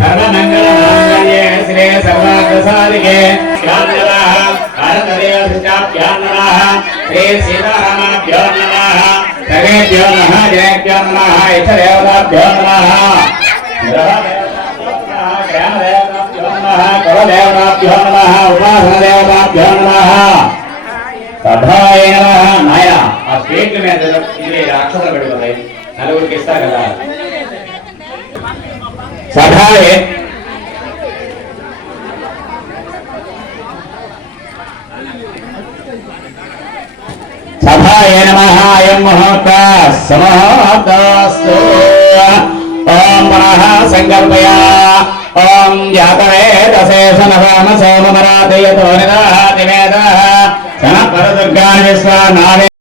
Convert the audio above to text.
సర్వమంగళమాంగళ్యే శ్రీ సర్వాగ్రసాదికే ధ్యానవాః భారతదేవశ్చాభ్యాం నమః శ్రీ సీతారామాభ్యో నమః. సర్వేభ్యో నమః జనేభ్యో నమః ఇతరేవతాభ్యో నమః. గ్రామదేవతాభ్యో నమః కులదేవతాభ్యో నమః ఉపాసనదేవతాభ్యో నమః సభాయ నమః నాయన ఆ స్టేట్ల మీద ఇది అక్షరాలు పెట్టుకోవాలి నలుగురికి ఇస్తారు కదా? సభాయ. సభాయ నమః అయం ముహూర్త సమహూర్తస్తు ఓం పునః సంకల్పయా. ఓం జాతవేదశేషనవామ సోమమరాదయతో నిదాతి వేద. సన పరదుర్గాని విశ్వ నావే